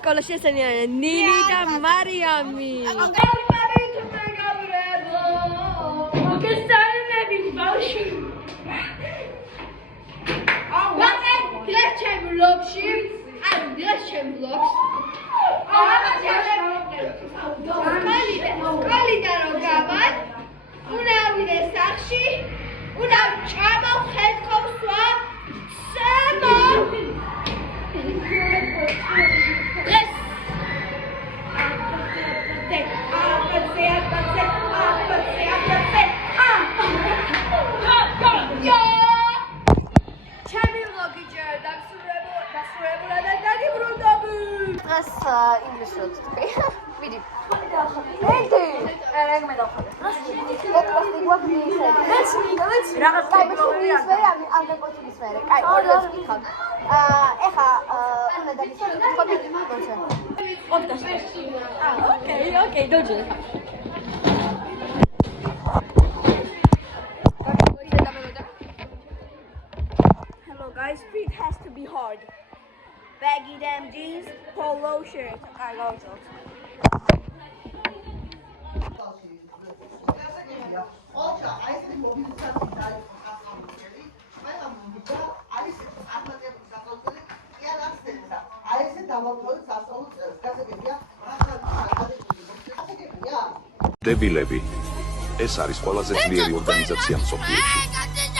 სკოლაში ესენი არიან ნინი და მარიამი. ინგლისურად თქვი. ვიდი. ენდი. ეგ მე დავხატე. პოდკასტი გვაქვს ისეთი. მეც რაღაც ტაიმში ამ პოდკასტის მერე. კაი, ორს ვიქავ. ეხა უნდა დაგიწყო პოდკასტი. ოკეი, დოჯე. Hello guys, feet has to be hard. Baggy damn jeans, polo shirt. I got it. დებილები. ეს არის ყველაზე ძლიერი ორგანიზაცია მსოფლიოში.